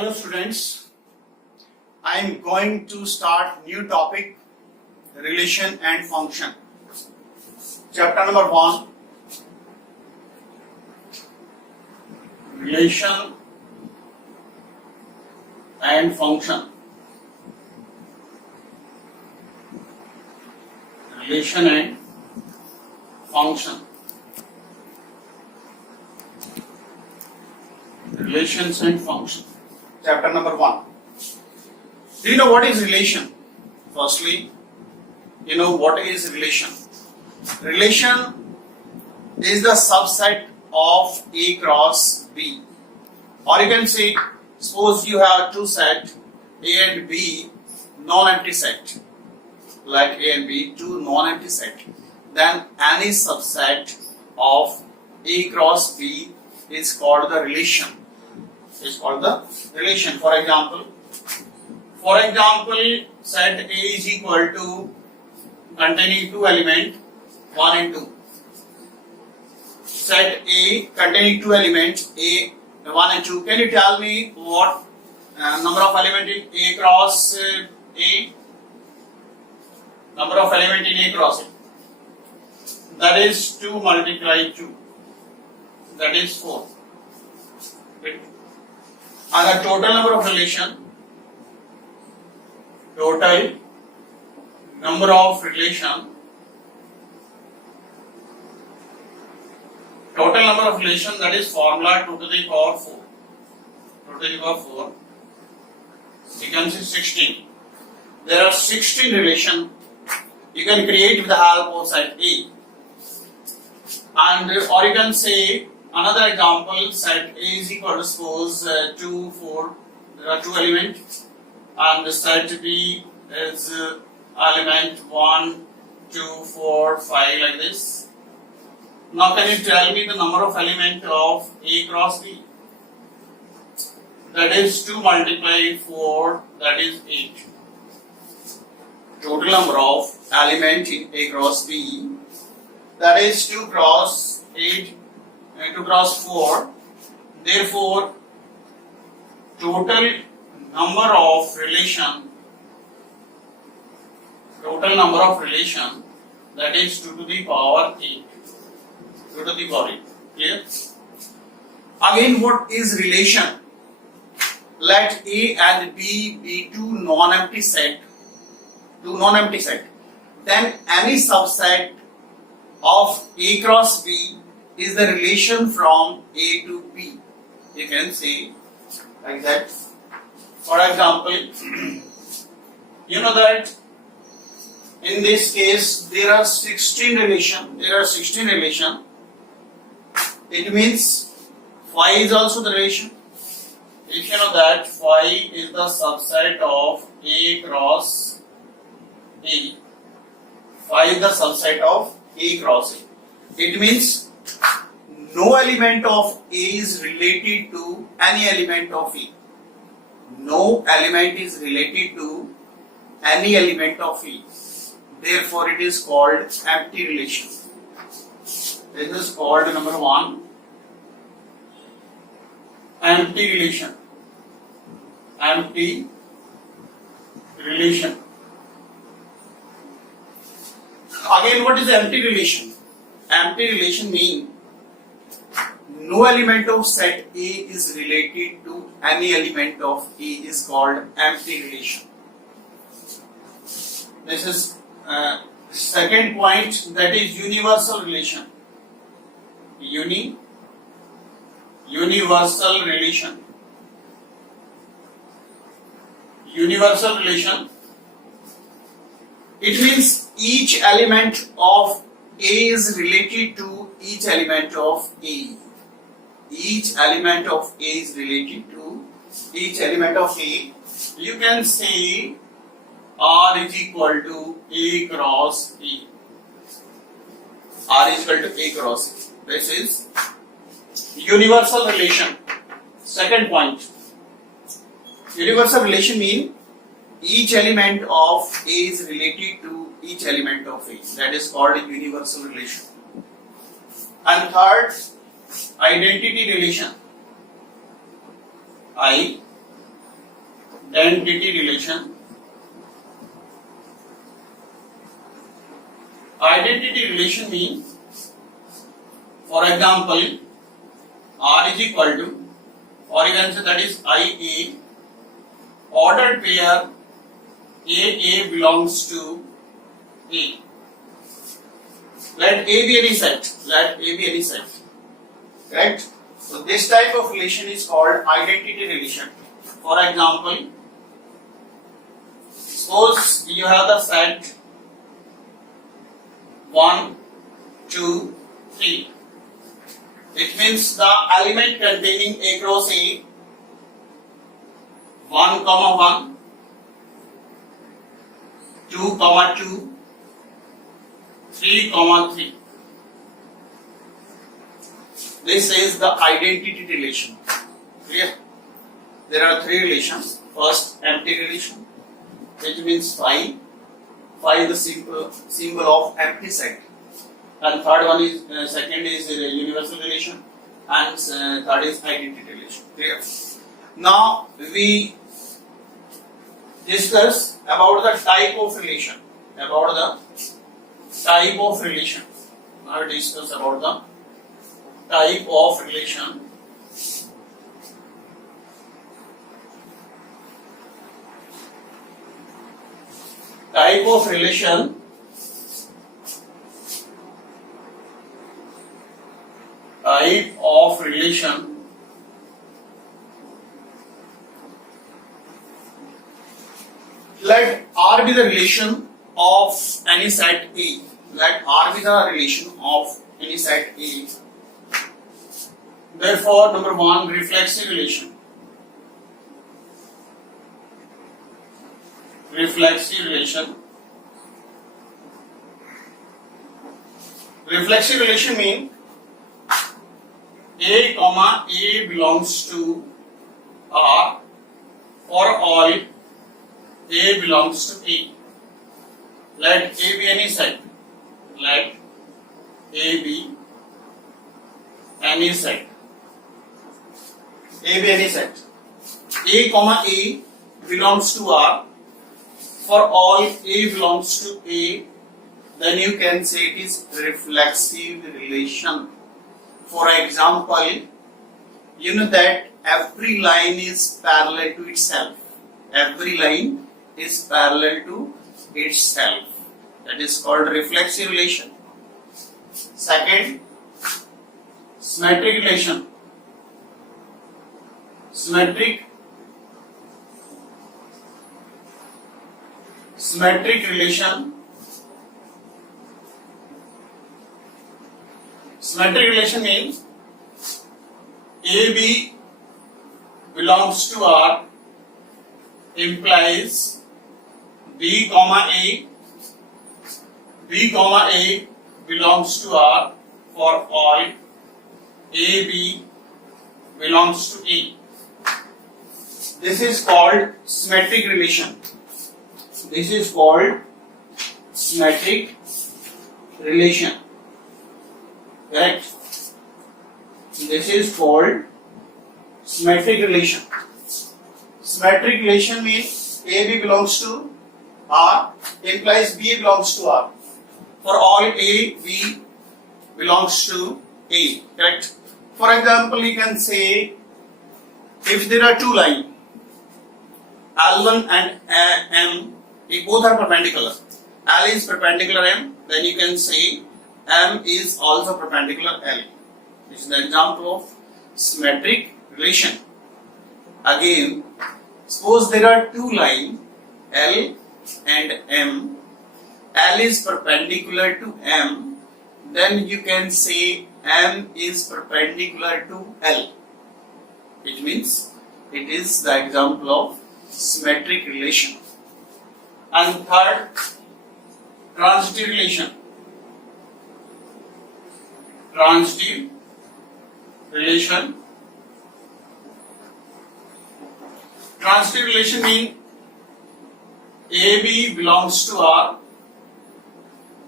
Hello students, I am going to start new topic, relation and function. Chapter number 1, relation and function. Relation and function. Relations and function. Chapter number 1. Do you know what is relation? Firstly, you know what is relation. Relation is the subset of A cross B. Or you can say, suppose you have two sets, A and B, non-empty set. Like A and B, two non-empty set. Then any subset of A cross B is called the relation. For example, set A is equal to containing two elements 1 and 2. Set A containing two elements A 1 and 2. Can you tell me what number of elements in A cross A? Number of elements in A cross A. That is 2 multiply 2. That is 4. And the total number of relation, that is formula 2 to the power 4. 2 to the power 4 becomes 16. There are 16 relations you can create with the help of set A. And or you can say another example, set A is equal to suppose 2, 4, there are two elements, and set B is element 1, 2, 4, 5 like this. Now can you tell me the number of elements of A cross B? That is 2 multiply 4, that is 8. Total number of elements in A cross B, that is 2 cross 8, 2 cross 4. Therefore, total number of relation that is 2 to the power 8. 2 to the power 8. Clear? Again, what is relation? Let A and B be two non-empty set. Then any subset of A cross B is the relation from A to B. You can say like that. For example, you know that in this case there are 16 relations. It means phi is also the relation. If you know that phi is the subset of A cross A. Phi is the subset of A cross A. It means no element of A is related to any element of E. No element is related to any element of E. Therefore, it is called empty relation. This is called number 1, empty relation. Empty relation. Again, what is empty relation? Empty relation means no element of set A is related to any element of A is called empty relation. This is second point, that is universal relation. Universal relation. Universal relation. It means each element of A is related to each element of A. Each element of A is related to each element of A. You can say R is equal to A cross A. R is equal to A cross A. This is universal relation. Second point. Universal relation means each element of A is related to each element of A. That is called a universal relation. And third, identity relation. Identity relation. Identity relation means, for example, R is equal to, or you can say that is IA, ordered pair AA belongs to A. Let A be any set. Let A be any set. Correct? So this type of relation is called identity relation. For example, suppose you have the set 1, 2, 3. It means the element containing A cross A 1, 1, 2, 2, 3, 3. This is the identity relation. Clear? There are three relations. First, empty relation, which means phi. Phi is the symbol of empty set. And third one is second is universal relation, and third is identity relation. Clear? Now we discuss about the type of relation. About the type of relation. Now discuss about the type of relation. Type of relation. Type of relation. Let R be the relation of any set A. Let R be the relation of any set A. Therefore, number one, reflexive relation. Reflexive relation. Reflexive relation means A comma A belongs to R for all A belongs to A. Let A be any set. Let A be any set. A be any set. A comma A belongs to R. For all A belongs to A, then you can say it is reflexive relation. For example, you know that every line is parallel to itself. Every line is parallel to itself. That is called reflexive relation. Second, symmetric relation. Symmetric relation. Symmetric relation means AB belongs to R implies B comma A belongs to R for all AB belongs to A. This is called symmetric relation. This is called symmetric relation. Correct? This is called symmetric relation. Symmetric relation means AB belongs to R implies B belongs to R. For all A, B belongs to A. Correct? For example, you can say if there are two lines L1 and M, if both are perpendicular, L is perpendicular M, then you can say M is also perpendicular L. This is the example of symmetric relation. Again, suppose there are two lines L and M, L is perpendicular to M, then you can say M is perpendicular to L. It means it is the example of symmetric relation. And third, transitive relation. Transitive relation. Transitive relation means AB belongs to R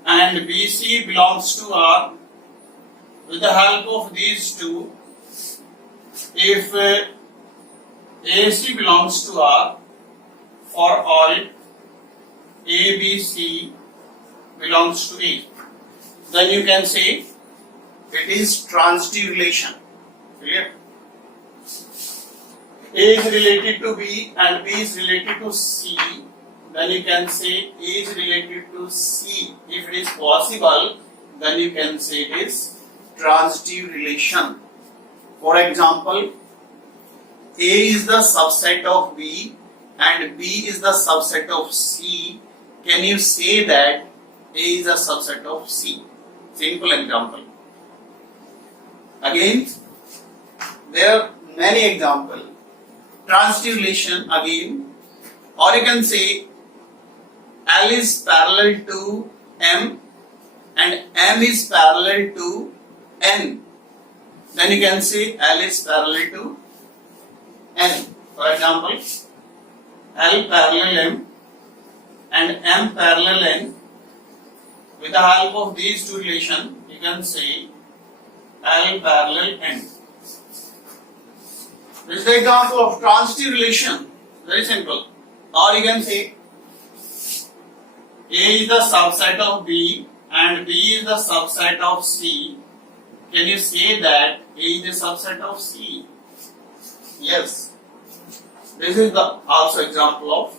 and BC belongs to R. With the help of these two, if AC belongs to R for all A, B, C belongs to A, then you can say it is transitive relation. Clear? A is related to B and B is related to C, then you can say A is related to C. If it is possible, then you can say it is transitive relation. For example, A is the subset of B and B is the subset of C. Can you say that A is a subset of C? Simple example. Again, there are many examples. Transitive relation again, or you can say L is parallel to M and M is parallel to N. Then you can say L is parallel to N. For example, L parallel M and M parallel N. With the help of these two relations, you can say L parallel N. This is the example of transitive relation. Very simple. Or you can say A is the subset of B and B is the subset of C. Can you say that A is the subset of C? Yes. This is the also example of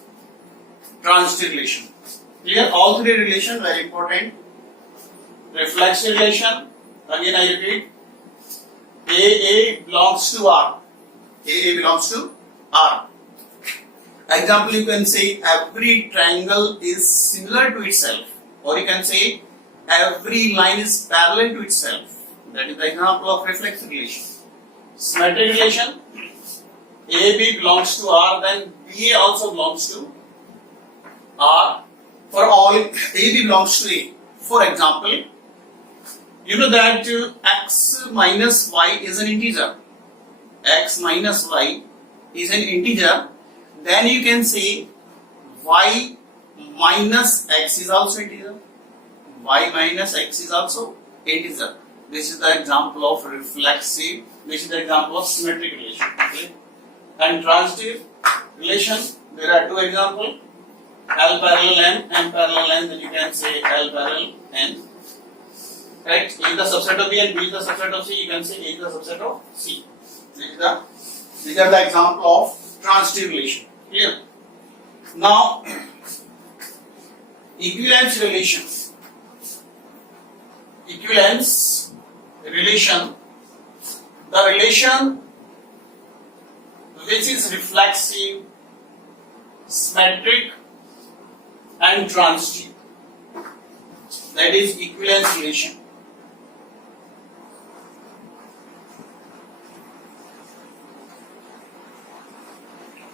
transitive relation. Here all three relations very important. Reflexive relation. Again I repeat. A belongs to R. A belongs to R. Example, you can say every triangle is similar to itself, or you can say every line is parallel to itself. That is the example of reflexive relation. Symmetric relation. AB belongs to R, then BA also belongs to R. For all, AB belongs to A. For example, you know that x minus y is an integer. X minus y is an integer. Then you can say y minus x is also integer. Y minus x is also integer. This is the example of reflexive. This is the example of symmetric relation. Okay? And transitive relation, there are two examples. L parallel N, M parallel N, then you can say L parallel N. Right? A is the subset of B and B is the subset of C. You can say A is the subset of C. These are the example of transitive relation. Clear? Now, equivalence relation. Equivalence relation. The relation which is reflexive, symmetric, and transitive. That is equivalence relation.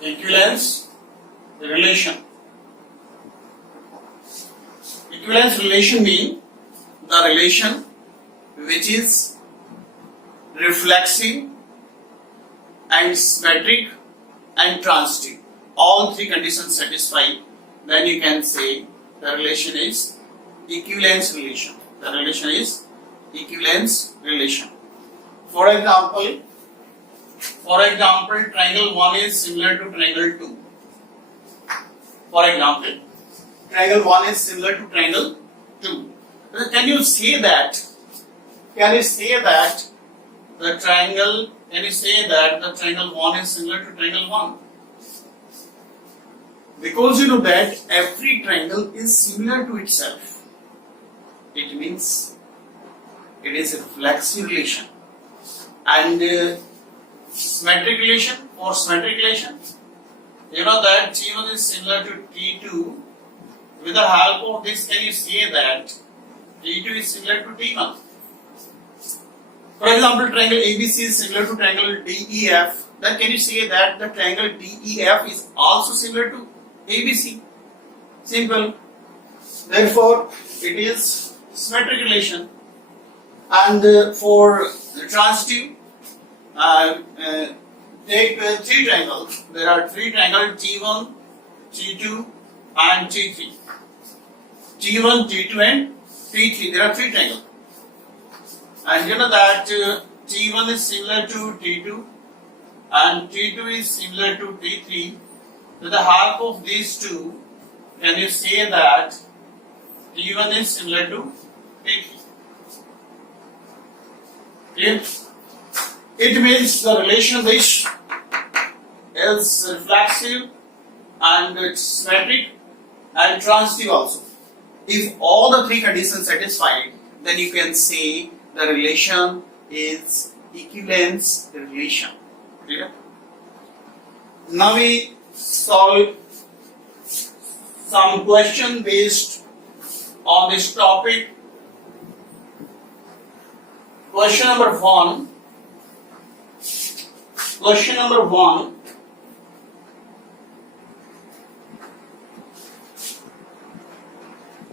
Equivalence relation. Equivalence relation means the relation which is reflexive and symmetric and transitive. All three conditions satisfied, then you can say the relation is equivalence relation. The relation is equivalence relation. For example, triangle 1 is similar to triangle 2. For example, triangle 1 is similar to triangle 2. Can you say that? The triangle 1 is similar to triangle 1? Because you know that every triangle is similar to itself. It means it is a reflexive relation. And symmetric relation, for symmetric relation, you know that T1 is similar to T2. With the help of this, can you say that T2 is similar to T1? For example, triangle ABC is similar to triangle DEF. Then can you say that the triangle DEF is also similar to ABC? Simple. Therefore, it is symmetric relation. And for the transitive, take three triangles. There are three triangles T1, T2 and T3. T1, T2 and T3. There are three triangles. And you know that T1 is similar to T2 and T2 is similar to T3. with the help of these two, can you say that T1 is similar to T3? It means the relation which is reflexive and it's symmetric and transitive also. If all the three conditions satisfied, then you can say the relation is equivalence relation. Clear? Now we solve some question based on this topic. Question number one. Question number one.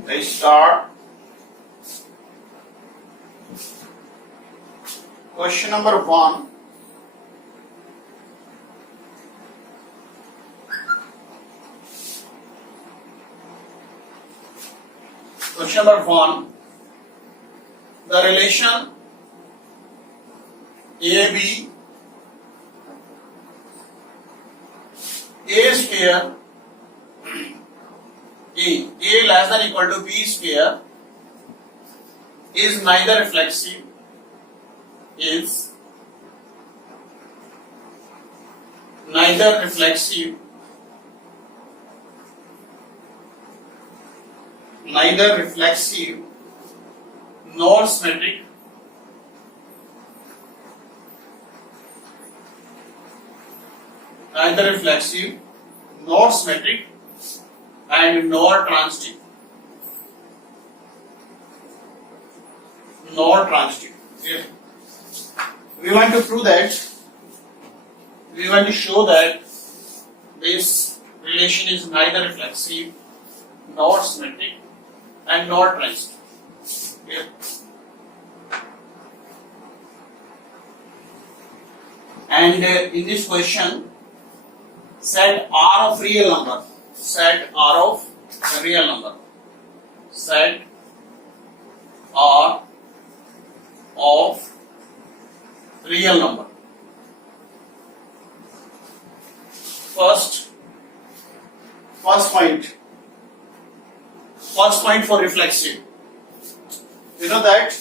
Let's start. Question number one. Question number one. The relation AB A square A less than equal to B square is neither reflexive nor symmetric and nor transitive. Yeah. We want to prove that, we want to show that this relation is neither reflexive nor symmetric and nor transitive. Yeah. And in this question, set R of real number. Set R of real number. Set R of real number. First point for reflexive. You know that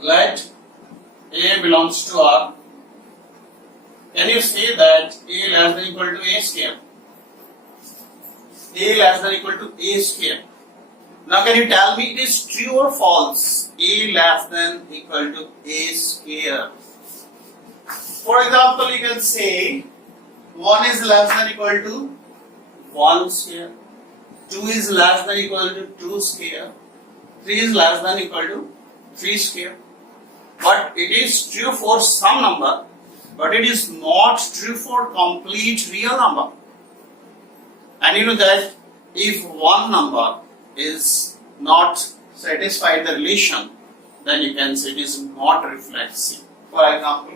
let A belongs to R. Can you say that A less than equal to A square? A less than equal to A square. Now can you tell me it is true or false? A less than equal to A square. For example, you can say 1 is less than equal to 1 square, 2 is less than equal to 2 square, 3 is less than equal to 3 square. But it is true for some number, but it is not true for complete real number. And you know that if one number is not satisfied the relation, then you can say it is not reflexive. For example,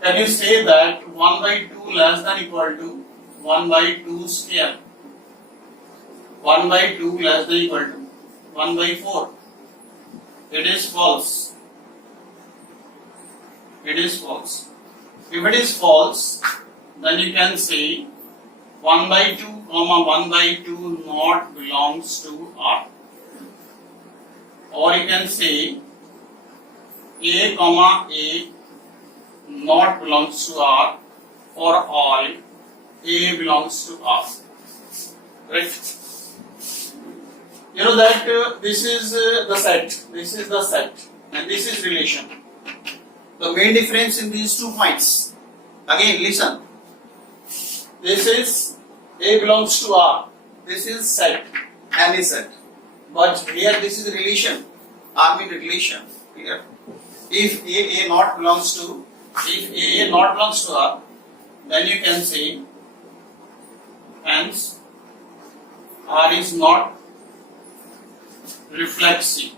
can you say that 1 by 2 less than equal to 1 by 2 square? 1 by 2 less than equal to 1 by 4. It is false. It is false. If it is false, then you can say 1 by 2, 1 by 2 not belongs to R. Or you can say A, A not belongs to R for all A belongs to R. Right? You know that this is the set, and this is relation. The main difference in these 2 points. Again, listen. This is A belongs to R. This is set, any set. But here this is relation. R means relation. Clear? If A not belongs to R, then you can say hence R is not reflexive.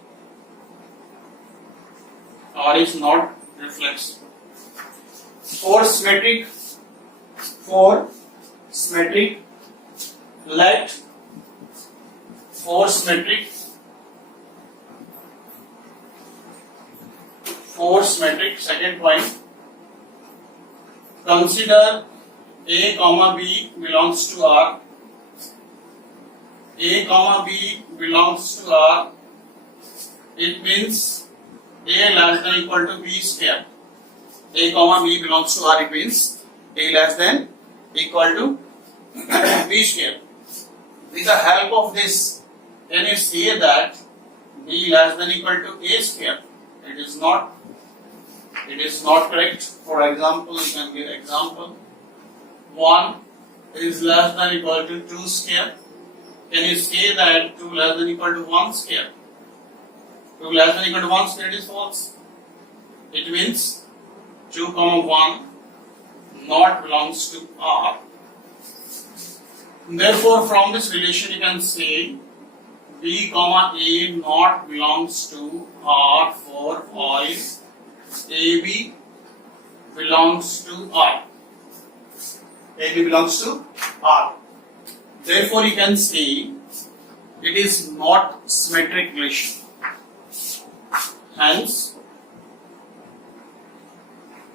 R is not reflexive. For symmetric, let for symmetric, second point, consider A comma B belongs to R. A comma B belongs to R. It means A less than equal to B square. A comma B belongs to R. It means A less than equal to B square. With the help of this, can you say that B less than equal to A square? It is not correct. For example, you can give example. 1 is less than equal to 2 square. Can you say that 2 less than equal to 1 square? 2 less than equal to 1 square is false. It means 2 comma 1 not belongs to R. Therefore, from this relation you can say B comma A not belongs to R for all AB belongs to R. AB belongs to R. Therefore, you can say it is not symmetric relation. Hence,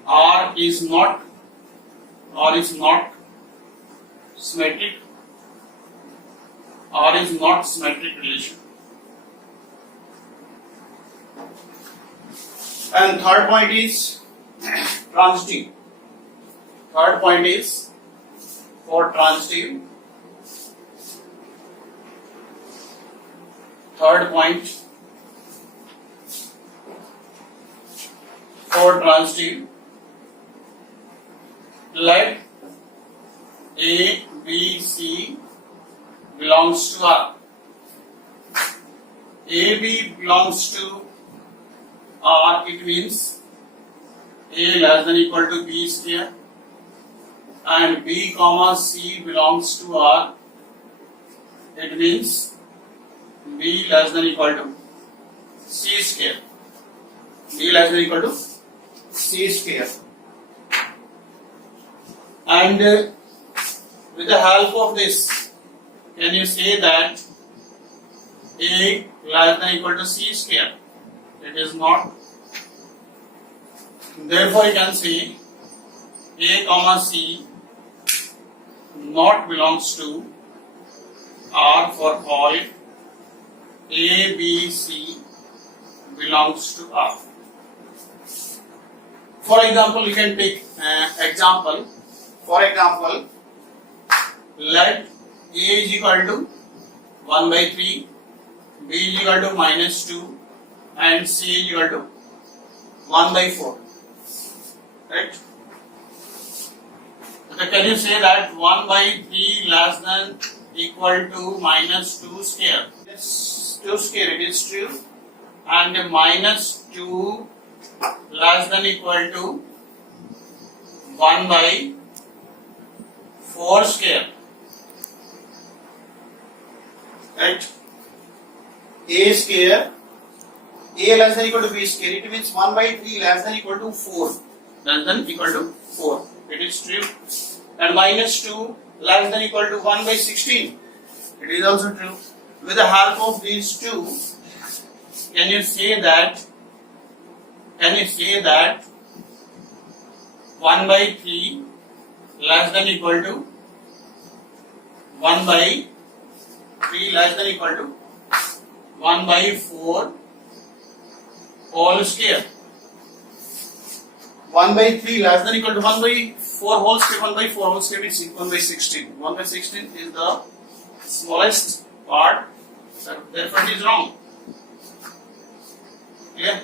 R is not symmetric. R is not symmetric relation. And third point is transitive. Third point is for transitive. Third point for transitive. Let A, B, C belongs to R. AB belongs to R, it means A less than equal to B square, and B comma C belongs to R, it means B less than equal to C square. B less than equal to C square. And with the help of this, can you say that A less than equal to C square? It is not. Therefore, you can say A comma C not belongs to R for all A, B, C belongs to R. For example, you can take example. For example, let A is equal to 1 by 3, B is equal to minus 2, and C is equal to 1 by 4. Right? So can you say that 1 by 3 less than equal to minus 2 square? It's 2 square, it is true. And minus 2 less than equal to 1 by 4 square. Right? A square, A less than equal to B square, it means 1 by 3 less than equal to 4. Less than equal to 4. It is true. And minus 2 less than equal to 1 by 16. It is also true. With the help of these two, can you say that 1 by 3 less than equal to 1 by 3 less than equal to 1 by 4 whole square? 1 by 3 less than equal to 1 by 4 whole square. 1 by 4 whole square means 1 by 16. 1 by 16 is the smallest part, therefore it is wrong. Clear?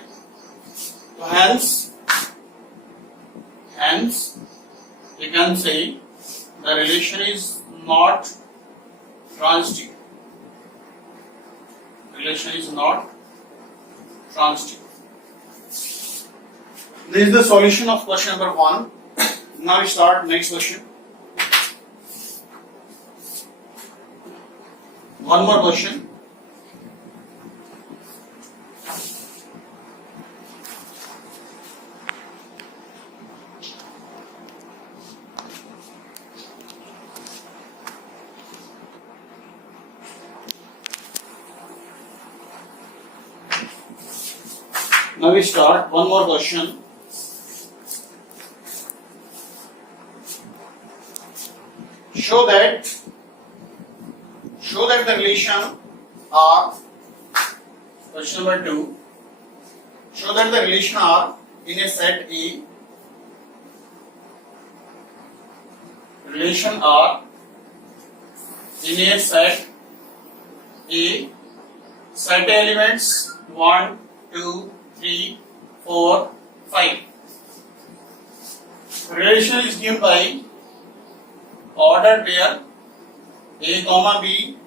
So hence you can say the relation is not transitive. Relation is not transitive. This is the solution of question number 1. Now we start next question. One more question. Now we start one more question. show that the relation R, question number 2, show that the relation R in a set A, relation R in a set A, set elements 1, 2, 3, 4, 5. Relation is given by ordered pair A comma B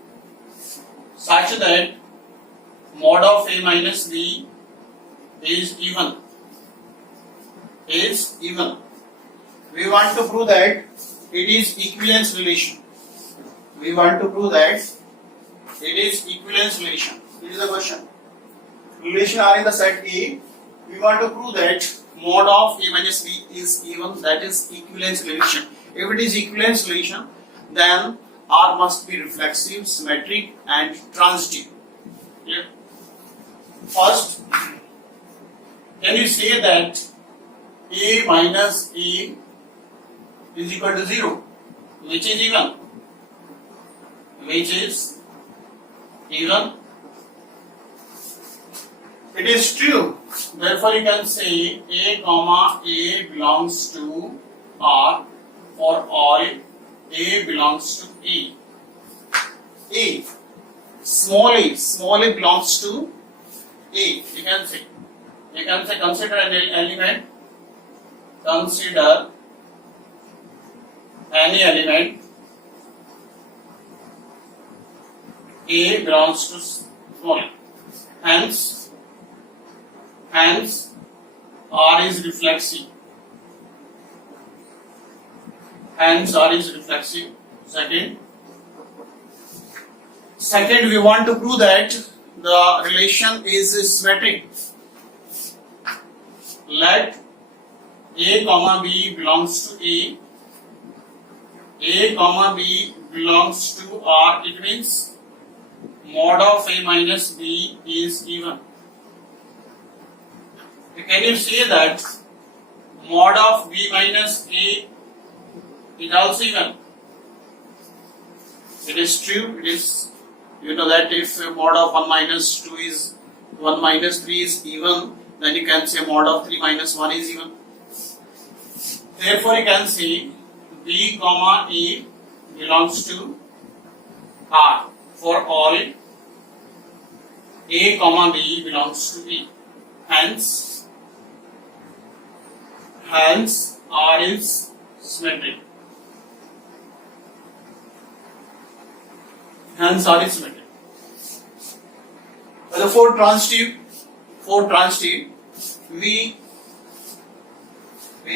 such that mod of A minus B is even. We want to prove that it is equivalence relation. We want to prove that it is equivalence relation. It is the question. Relation R in the set A. We want to prove that mod of A minus B is even. That is equivalence relation. If it is equivalence relation, then R must be reflexive, symmetric, and transitive. Clear? First, can you say that A minus A is equal to 0, which is even? Which is even? It is true. Therefore, you can say A comma A belongs to R for all A belongs to A. A, small a belongs to A. You can say consider an element. Consider any element A belongs to small a. Hence R is reflexive. Second, we want to prove that the relation is symmetric. Let A comma B belongs to A comma B belongs to R. It means mod of A minus B is even. Can you say that mod of B minus A is also even? It is true. It is. You know that if mod of 1 minus 2 is 1 minus 3 is even, then you can say mod of 3 minus 1 is even. Therefore, you can say B comma A belongs to R for all A comma B belongs to A. Hence R is symmetric. The for transitive, we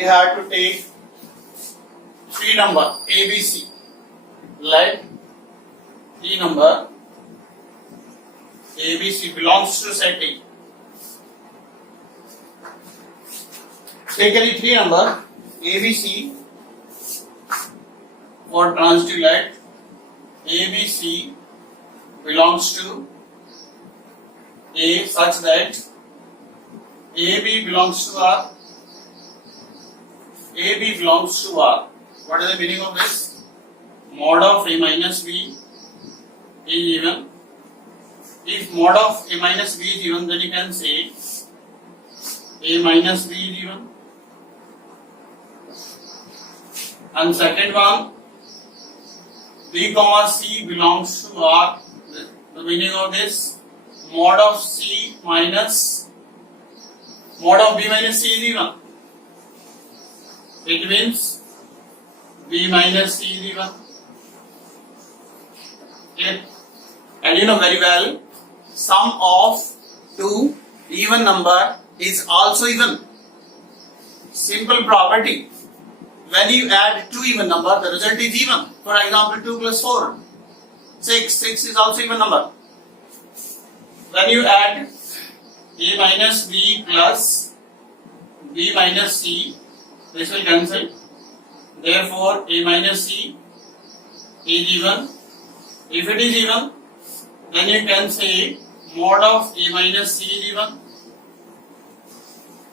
have to take 3 number ABC. Let 3 number ABC belongs to set A. Take any 3 number ABC for transitive. Let ABC belongs to A such that AB belongs to R. AB belongs to R. What is the meaning of this? Mod of A minus B is even. If mod of A minus B is even, then you can say A minus B is even. And second one, B comma C belongs to R. The meaning of this, mod of C minus mod of B minus C is even. It means B minus C is even. Okay. And you know very well, sum of 2 even number is also even. Simple property. When you add 2 even number, the result is even. For example, 2 plus 4, 6. 6 is also even number. When you add A minus B plus B minus C, this will cancel. Therefore, A minus C is even. If it is even, then you can say mod of A minus C is even.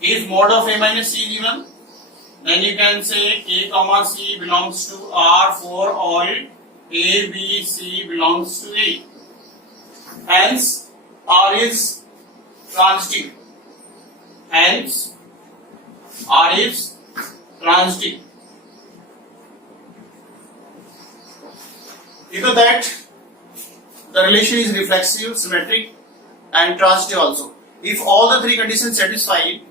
If mod of A minus C is even, then you can say A comma C belongs to R for all A, B, C belongs to A. Hence, R is transitive. Hence, R is transitive. You know that the relation is reflexive, symmetric, and transitive also. If all the three conditions satisfied,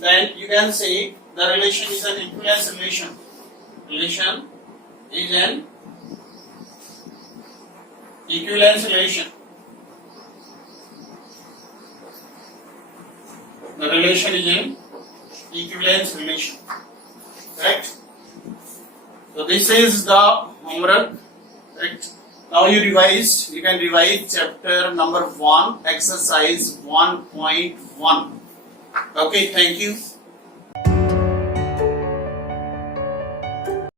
then you can say the relation is an equivalence relation. Relation is an equivalence relation. The relation is an equivalence relation. Correct? So this is the homework. Correct? Now you can revise chapter number 1, exercise 1.1. Okay, thank you.